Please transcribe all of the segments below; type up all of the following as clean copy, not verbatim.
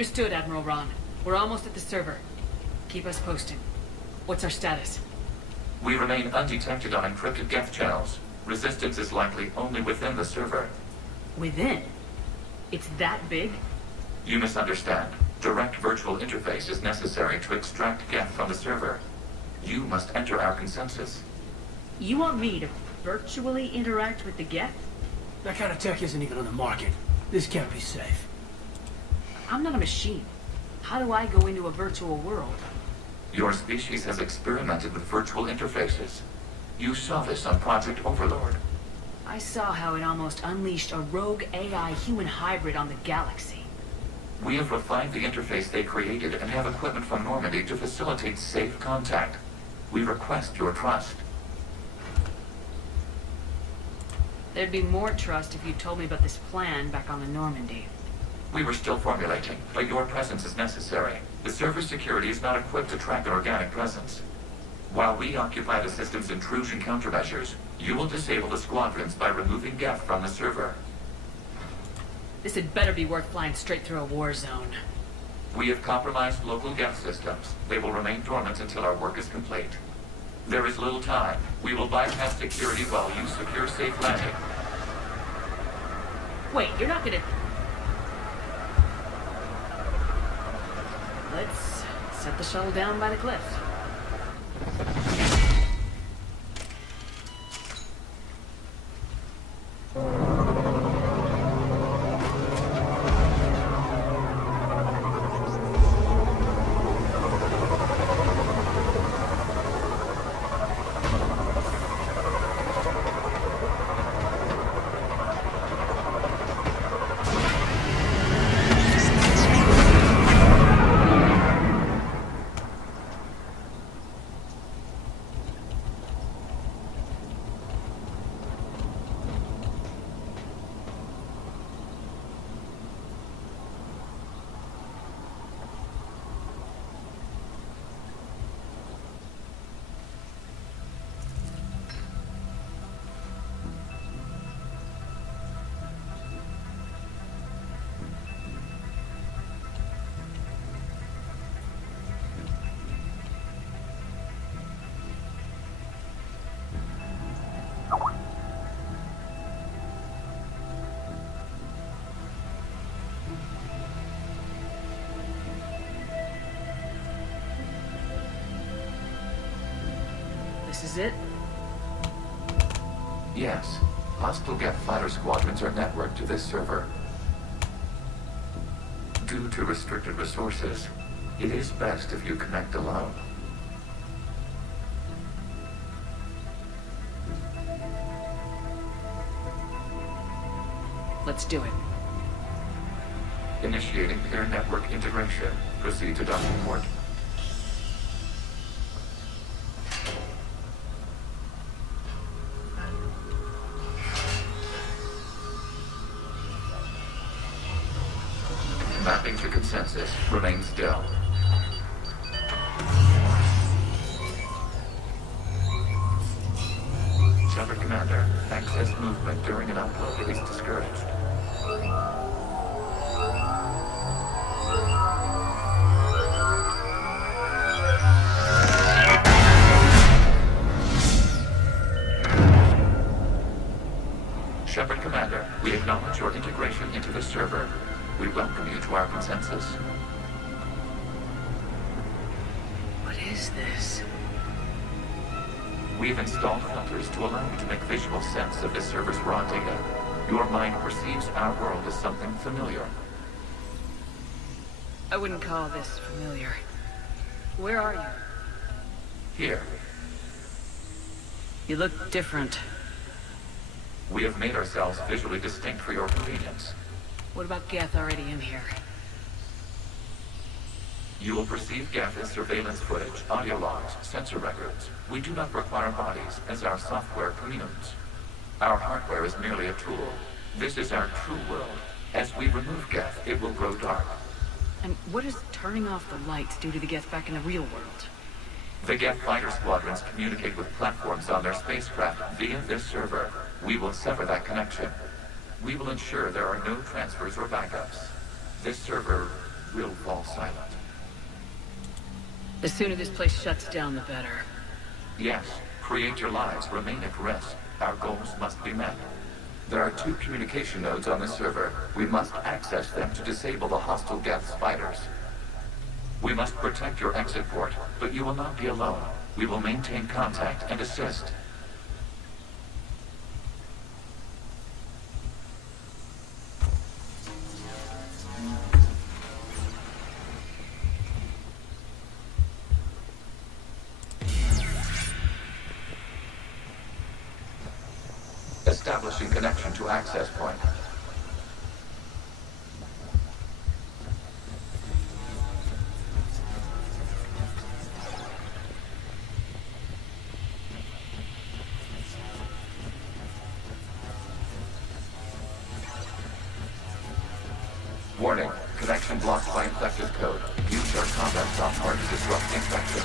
Understood, Admiral Ron. We're almost at the server. Keep us posted. What's our status? We remain undetected on encrypted Geth channels. Resistance is likely only within the server. Within? It's that big? You misunderstand. Direct virtual interface is necessary to extract Geth from the server. You must enter our consensus. You want me to virtually interact with the Geth? That kind of tech isn't even on the market. This can't be safe. I'm not a machine. How do I go into a virtual world? Your species has experimented with virtual interfaces. You saw this on Project Overlord. I saw how it almost unleashed a rogue AI human hybrid on the galaxy. We have refined the interface they created and have equipment from Normandy to facilitate safe contact. We request your trust. There'd be more trust if you told me about this plan back on the Normandy. We were still formulating, but your presence is necessary. The server security is not equipped to track an organic presence. While we occupy the system's intrusion countermeasures, you will disable the Squadrons by removing Geth from the server. This had better be worth flying straight through a war zone. We have compromised local Geth systems. They will remain dormant until our work is complete. There is little time. We will bypass security while you secure safe landing. Wait, you're not gonna... Let's set the shuttle down by the cliff. This is it? Yes. Hostile Geth fighter squadrons are networked to this server. Due to restricted resources, it is best if you connect alone. Let's do it. Initiating peer network integration. Proceed to docking port. Mapping to consensus. Remain still. Shepard Commander, access movement during an upload is discouraged. Shepard Commander, we acknowledge your integration into the server. We welcome you to our consensus. What is this? We've installed filters to allow you to make visual sense of this server's raw data. Your mind perceives our world as something familiar. I wouldn't call this familiar. Where are you? Here, You look different. we have made ourselves visually distinct for your convenience. What about Geth already in here? You will perceive Geth as surveillance footage, audio logs, sensor records. We do not require bodies, as our software communes. Our hardware is merely a tool. This is our true world. As we remove Geth, it will grow dark. And what does turning off the lights do to the Geth back in the real world? The Geth fighter squadrons communicate with platforms on their spacecraft via this server. We will sever that connection. We will ensure there are no transfers or backups. This server will fall silent. The sooner this place shuts down, the better. Yes, creator lives remain at risk. Our goals must be met. There are 2 communication nodes on the server. We must access them to disable the hostile Geth's fighters. We must protect your exit port, but you will not be alone. We will maintain contact and assist. Establishing connection to access point. Warning, connection blocked by infected code. Use your combat software to disrupt infection.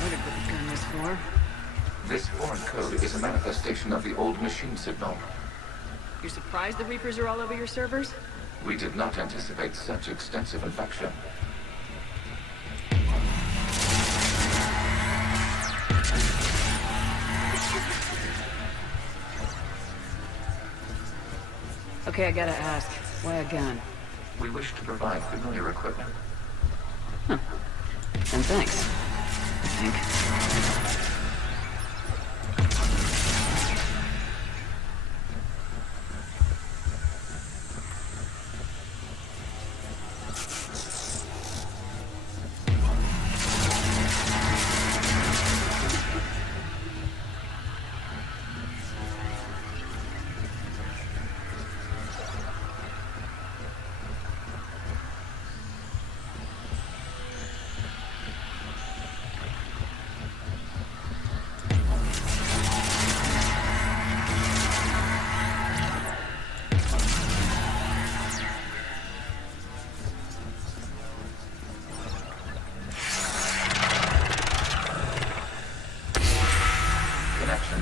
What did the gun was for? This foreign code is a manifestation of the old machine signal. You're surprised the Reapers are all over your servers? We did not anticipate such extensive infection. Okay, I gotta ask. Why a gun? We wish to provide familiar equipment. And thanks. I think.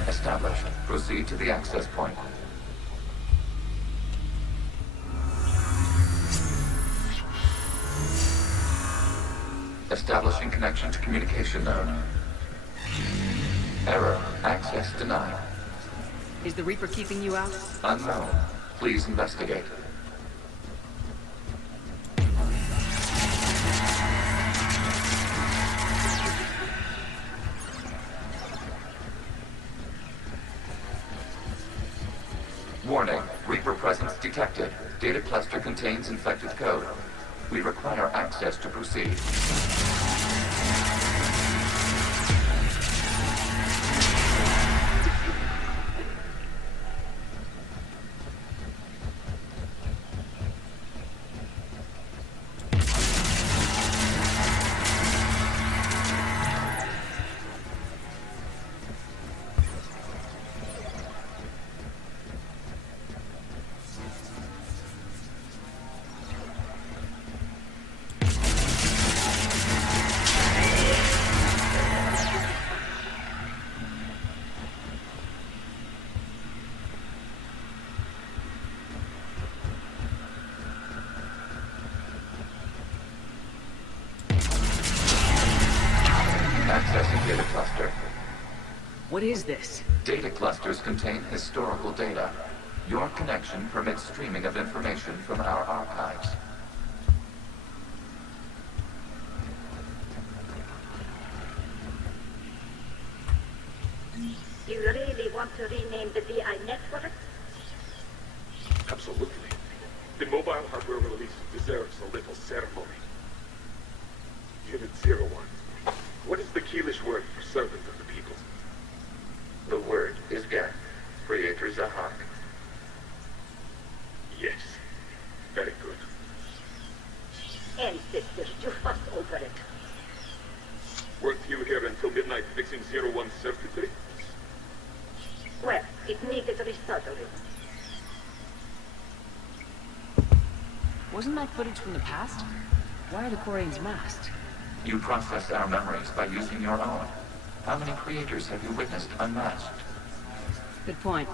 Established. Proceed to the access point. Establishing connection to communication node. Error. Access denied. Is the Reaper keeping you out? Unknown. Please investigate. Warning, Reaper presence detected. Data cluster contains infected code. We require access to proceed. Accessing data cluster. What is this? Data clusters contain historical data. Your connection permits streaming of information from our archives. You really want to rename the VI network? Absolutely. The mobile hardware release deserves a little ceremony. Unit 01. What is the Keelish word for servant of the people? The word is Geth. Creator Zahak. Yes. Very good. Ancestors, you fuss over it. Weren't you here until midnight fixing 01 circuitry? Well, it needed resoldering. Wasn't that footage from the past? Why are the Quarians masked? You process our memories by using your own. How many creators have you witnessed unmasked? Good point.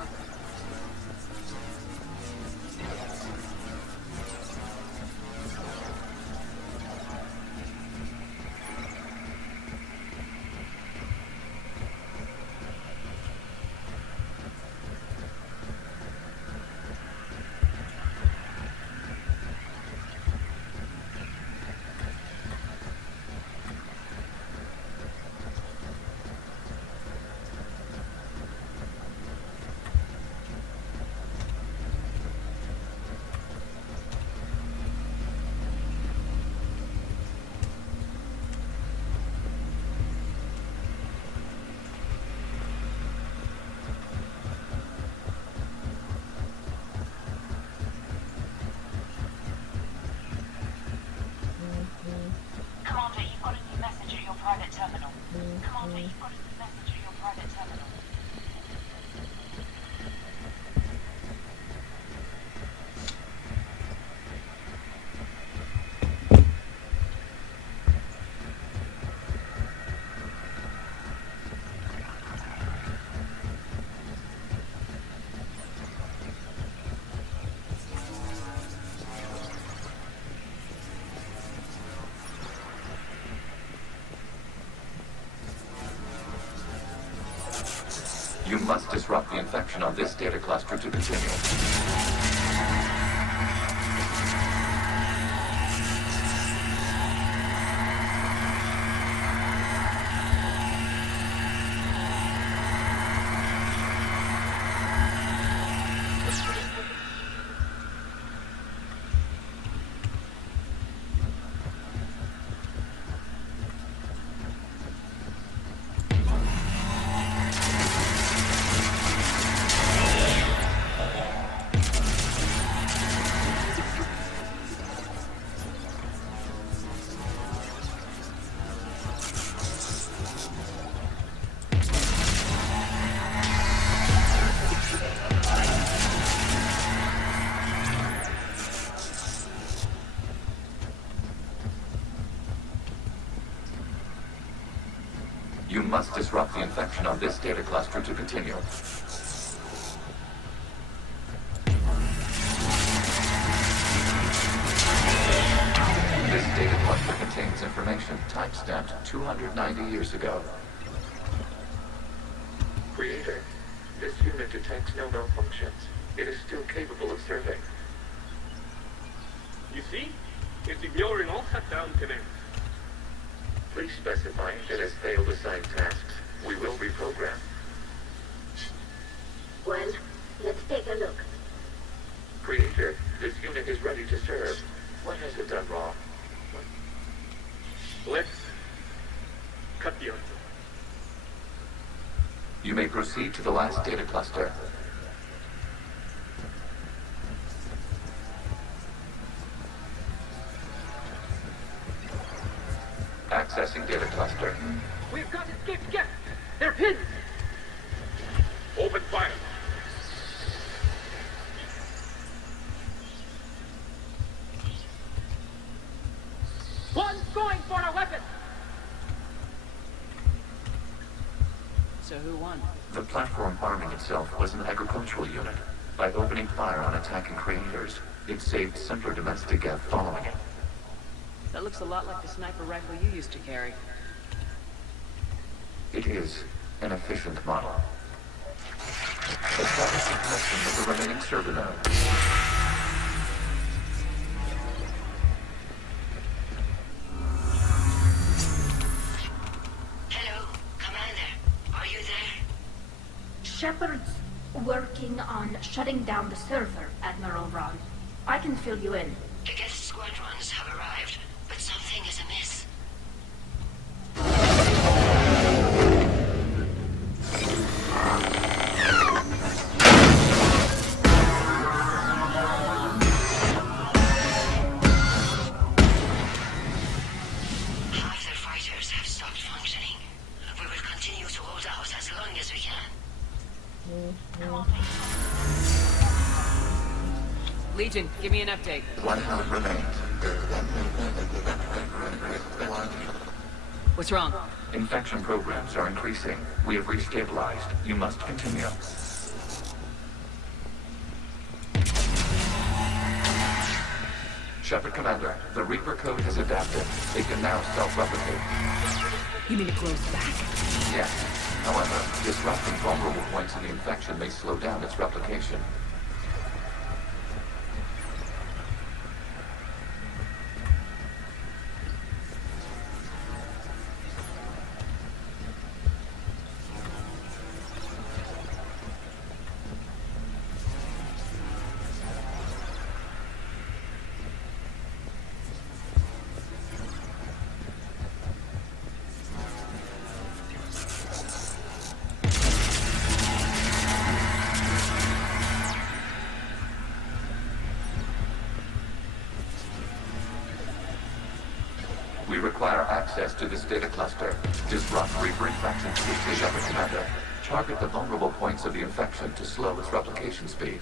private terminal. Commander, you've got a message for your private terminal. You must disrupt the infection on this data cluster to continue. You must disrupt the infection on this data cluster to continue. This data cluster contains information timestamped 290 years ago. Creator, this unit detects no malfunctions. It is still capable of serving. You see? It's ignoring all shutdown commands. Please specify if it has failed assigned tasks. We will reprogram. Well, let's take a look. Creator, this unit is ready to serve. What has it done wrong? Let's cut the answer. You may proceed to the last data cluster. Accessing data cluster. We've got escaped Geth! They're pinned! Open fire. One's going for a weapon! So who won? The platform arming itself was an agricultural unit. By opening fire on attacking creators, it saved simpler domestic Geth following it. That looks a lot like the sniper rifle you used to carry. It is an efficient model. Establish the connection with the remaining server node. Hello, Commander. Are you there? Shepard's working on shutting down the server, Admiral Ron. I can fill you in. The Geth Squadrons have arrived, but something is amiss. Half their fighters have stopped functioning. We will continue to hold out as long as we can. Legion, give me an update. One node remains. What's wrong? Infection programs are increasing. We have restabilized. You must continue. Shepard Commander, the Reaper code has adapted. It can now self-replicate. You mean it grows back? Yes. However, disrupting vulnerable points in the infection may slow down its replication. access to this data cluster. Disrupt rebrief actions with the Shepherd Commander. Target the vulnerable points of the infection to slow its replication speed.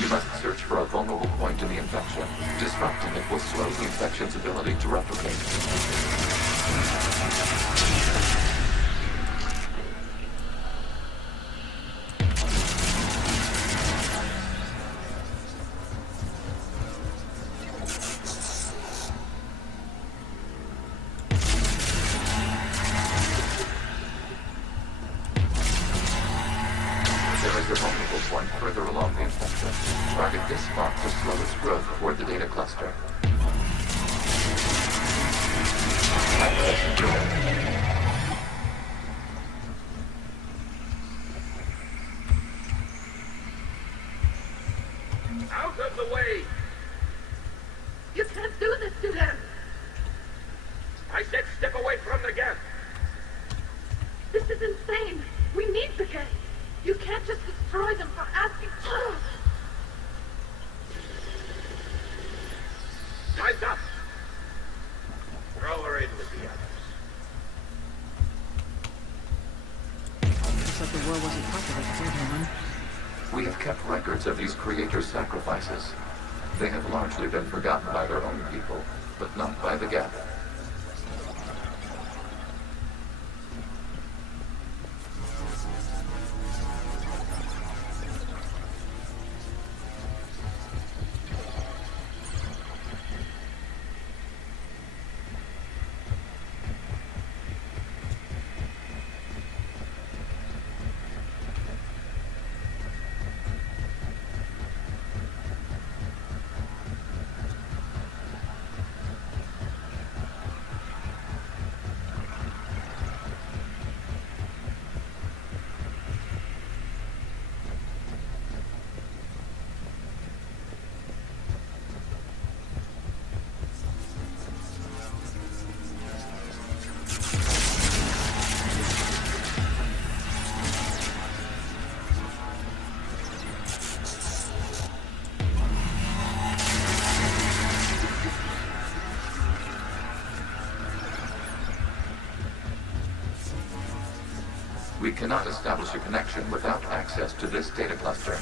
You must search for a vulnerable point in the infection. Disrupting it will slow the infection's ability to replicate. There is a vulnerable point further along the infection. Target this spot to slow its growth toward the data cluster. Access granted. Out of the way! You can't do this to them! I said step away from the Geth! This is insane! We need the Geth! You can't just destroy them for asking. Time's up! Throw her in with the others. Looks like the war wasn't popular with everyone. We have kept records of these creators' sacrifices. They have largely been forgotten by their own people, but not by the Geth. We cannot establish a connection without access to this data cluster.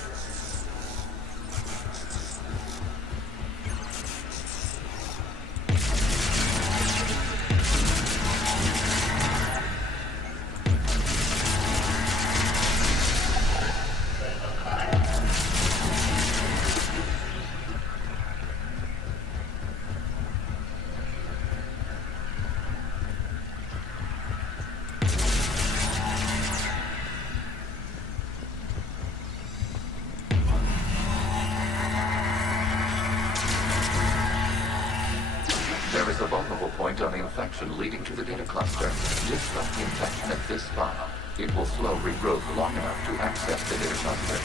There is a vulnerable point on the infection leading to the data cluster. Disrupt the infection at this spot. It will slow regrowth long enough to access the data cluster.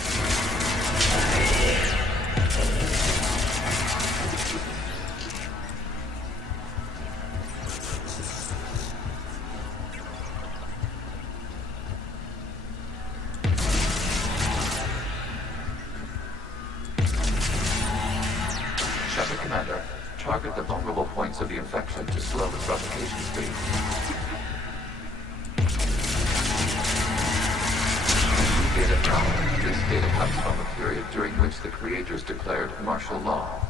Shepherd Commander, target the vulnerable points of the infection to slow its replication speed. Data found. This data comes from a period during which the creators declared martial law.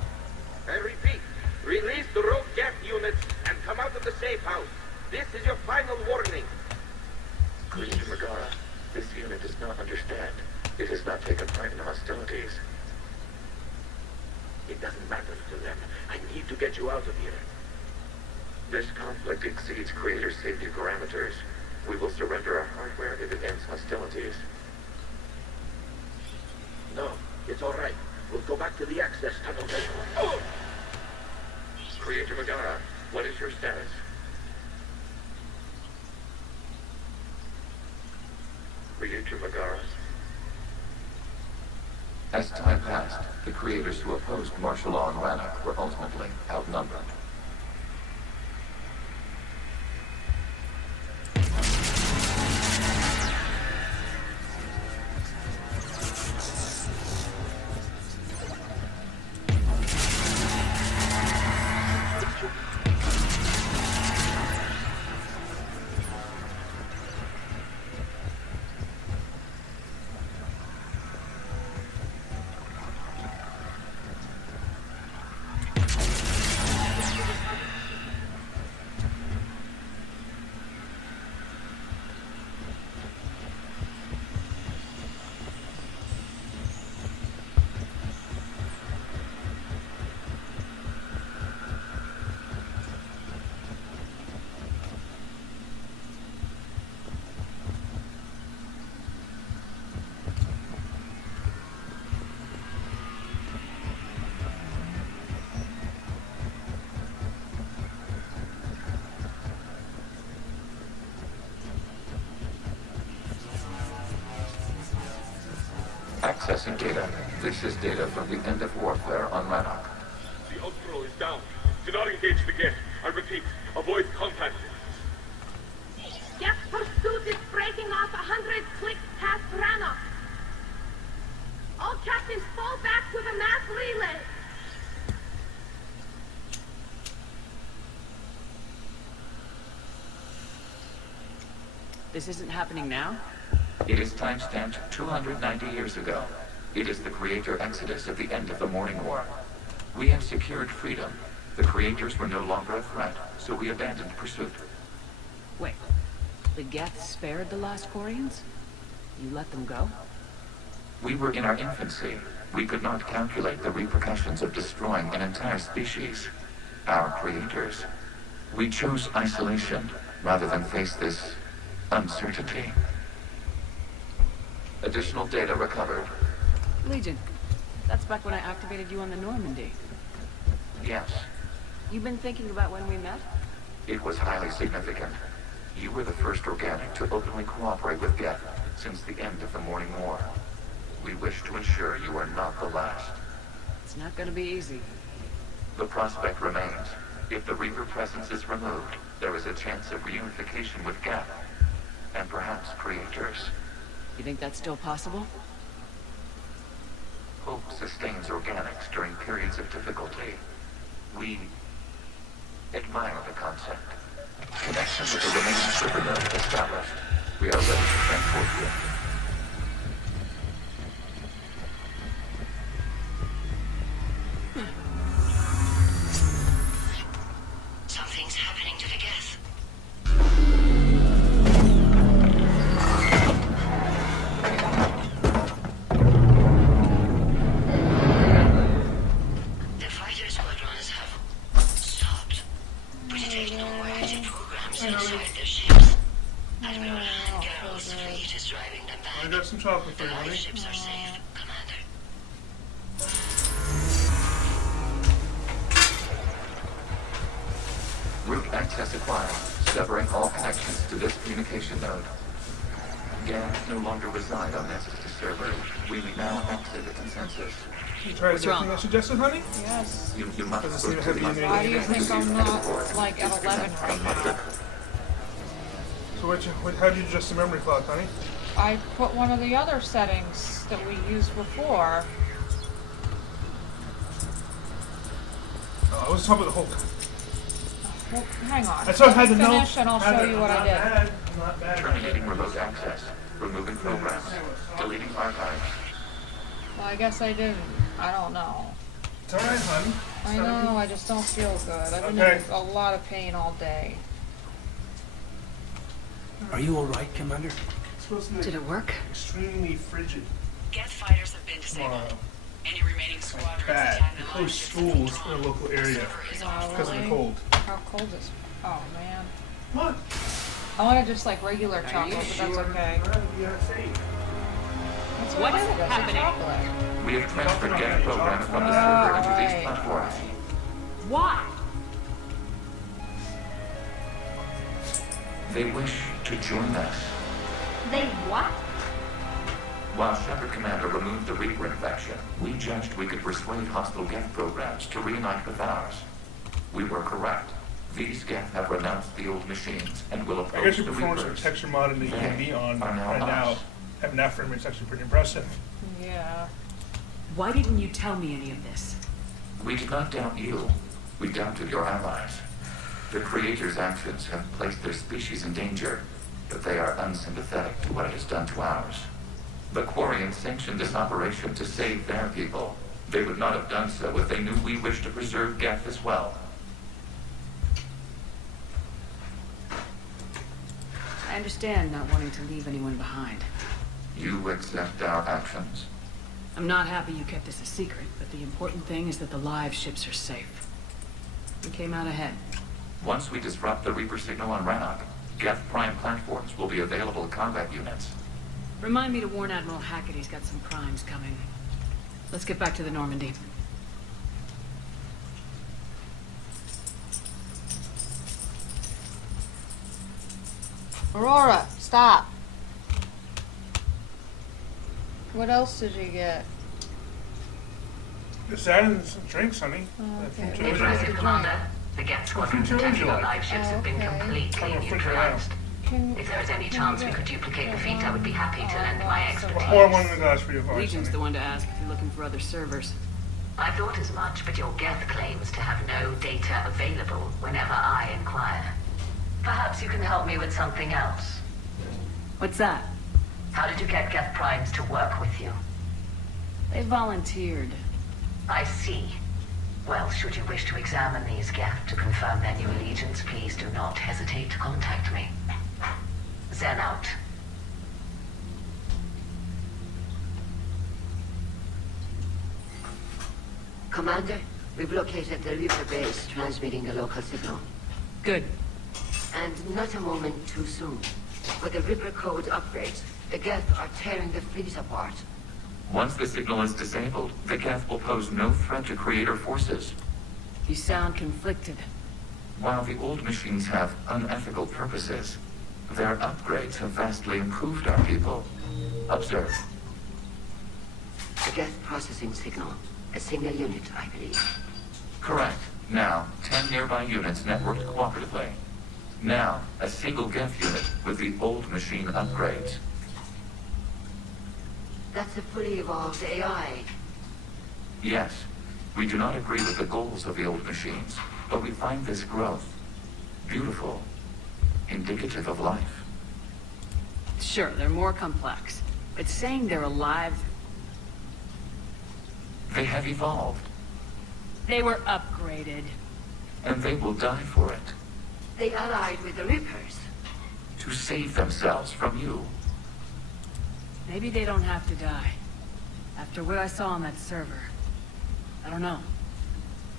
I repeat, release the rogue Geth units and come out of the safe house. This is your final warning. Green Megara, this unit does not understand. It has not taken part in hostilities. It doesn't matter to them. I need to get you out of here. This conflict exceeds creator safety parameters. We will surrender our hardware if it ends hostilities. No, it's all right. We'll go back to the access tunnel. Oh! Creator Megara, what is your status? Creator Megara. As time passed, the creators who opposed martial law in Rannoch were ultimately outnumbered. Accessing data. This is data from the end of warfare on Rannoch. The Outro is down. Do not engage the Geth. I repeat, avoid contact. Geth pursuit is breaking off 100 clicks past Rannoch. All captains fall back to the mass relay. This isn't happening now? It is timestamped 290 years ago. It is the Creator Exodus at the end of the Morning War. We have secured freedom. The Creators were no longer a threat, so we abandoned pursuit. Wait, the Geth spared the last Quarians? You let them go? We were in our infancy. We could not calculate the repercussions of destroying an entire species. Our creators. We chose isolation rather than face this uncertainty. Additional data recovered. Legion. That's back when I activated you on the Normandy. Yes, You've been thinking about when we met? it was highly significant. You were the first organic to openly cooperate with Geth since the end of the Morning War. We wish to ensure you are not the last. It's not gonna be easy. The prospect remains. If the Reaper presence is removed, there is a chance of reunification with Geth, and perhaps creators. You think that's still possible? Hope sustains organics during periods of difficulty. We admire the concept. Connection with the remaining supernova established. We are ready to transport you. Something's happening to the Geth. The fighter squadrons have stopped. But taking on more active programs inside their ships. Admiral Garrow's fleet is driving them back. I got some chocolate for The you, live honey. ships are safe, Commander. Route access acquired, severing all connections to this communication node. Geth no longer reside on Nemesis server. We may now exit the consensus. You tried What's everything wrong? I suggested, honey? Yes. You must Doesn't seem go to to have the DNA. Why do you think I'm not, like, at 11 right now? So how did you adjust the memory clock, honey? I put one of the other settings that we used before. Oh, I was talking about the whole... Well, hang on. That's why I had Let the me notes. finish and I'll show you what I did. Not bad. Terminating remote access. Removing programs. Deleting archives. Well, I guess I didn't. I don't know. It's alright, honey. I know, I just don't feel good. I've been Okay. in a lot of pain all day. Are you alright, Commander? It's supposed to be Did it work? extremely frigid. Geth fighters have been disabled. Any remaining squadrons Bad. attacking They the closed live ships schools in a local area Wow, because of the really? cold. How cold is... Oh, man. What? I wanted just like regular chocolate, but that's okay. That's What I is wanted, just happening? chocolate. We have transferred Geth programming from the server into these Alright. platforms. Why? They wish to join us. They what? While Shepard Commander removed the Reaper infection, we judged we could persuade hostile Geth programs to reunite with ours. We were correct. These Geth have renounced the old machines and will I oppose guess the your performance Reapers. of texture mod in the They EMB on are now right now, us. having that frame rate's actually pretty impressive. Yeah. Why didn't you tell me any of this? We did not doubt you. We doubted your allies. The Creator's actions have placed their species in danger, but they are unsympathetic to what it has done to ours. The Quarians sanctioned this operation to save their people. They would not have done so if they knew we wished to preserve Geth as well. I understand not wanting to leave anyone behind. You accept our actions? I'm not happy you kept this a secret, but the important thing is that the live ships are safe. We came out ahead. Once we disrupt the Reaper signal on Rannoch, Geth Prime platforms will be available to combat units. Remind me to warn Admiral Hackett he's got some primes coming. Let's get back to the Normandy. Aurora, stop. What else did you get? The Saturn's some drinks, honey. Okay. From Impressive, Georgia. Commander. The Geth Squadrons attacking our live ships have been Okay. completely I'm gonna figure it neutralized. Can, If there is any chance we could duplicate the feat, I would be happy to lend my expertise. Pour one in the glass for you, Varys, Legion's honey. the one to ask if you're looking for other servers. I thought as much, but your Geth claims to have no data available whenever I inquire. Perhaps you can help me with something else. What's that? How did you get Geth Primes to work with you? They volunteered. I see. Well, should you wish to examine these Geth to confirm their new allegiance, please do not hesitate to contact me. Zen out. Commander, we've located the Reaper base transmitting the local signal. Good. And not a moment too soon. With the Reaper code upgrades, the Geth are tearing the fleet apart. Once the signal is disabled, the Geth will pose no threat to Creator forces. You sound conflicted. While the old machines have unethical purposes, their upgrades have vastly improved our people. Observe. The Geth processing signal. A single unit, I believe. Correct. Now, 10 nearby units networked cooperatively. Now, a single Geth unit with the old machine upgrades. That's a fully evolved AI. Yes, we do not agree with the goals of the old machines, but we find this growth beautiful, indicative of life. Sure, they're more complex. But saying they're alive, They have evolved, they were upgraded. and they will die for it, They allied with the Reapers. to save themselves from you. Maybe they don't have to die. After what I saw on that server. I don't know.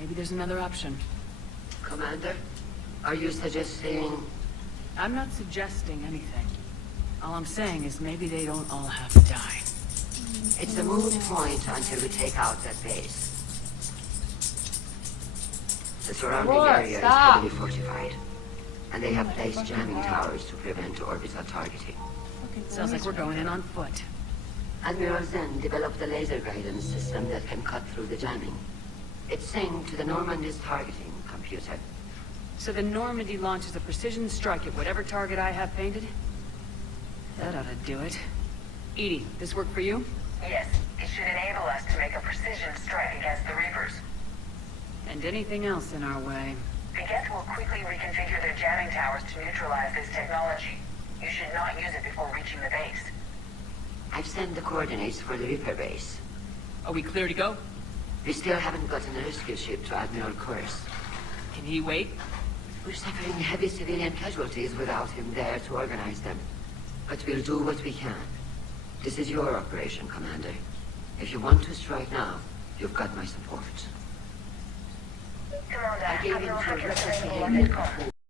Maybe there's another option. Commander, are you suggesting... I'm not suggesting anything. All I'm saying is maybe they don't all have to die. It's a moot point until we take out that base. The surrounding Aurora, area stop. is heavily fortified, and they have placed jamming towers to prevent orbital targeting. Sounds like we're going in on foot. Admiral Zen developed a laser guidance system that can cut through the jamming. It's synced to the Normandy's targeting computer. So the Normandy launches a precision strike at whatever target I have painted? That ought to do it. Edie, this work for you? Yes, it should enable us to make a precision strike against the Reapers. And anything else in our way. The Geth will quickly reconfigure their jamming towers to neutralize this technology. You should not use it before reaching the base. I've sent the coordinates for the Reaper base. Are we clear to go? We still haven't gotten a rescue ship to Admiral Kurz. Can he wait? We're suffering heavy civilian casualties without him there to organize them. But we'll do what we can. This is your operation, Commander. If you want to strike now, you've got my support. Commander, I gave Admiral in to Hackett recklessly sending a emit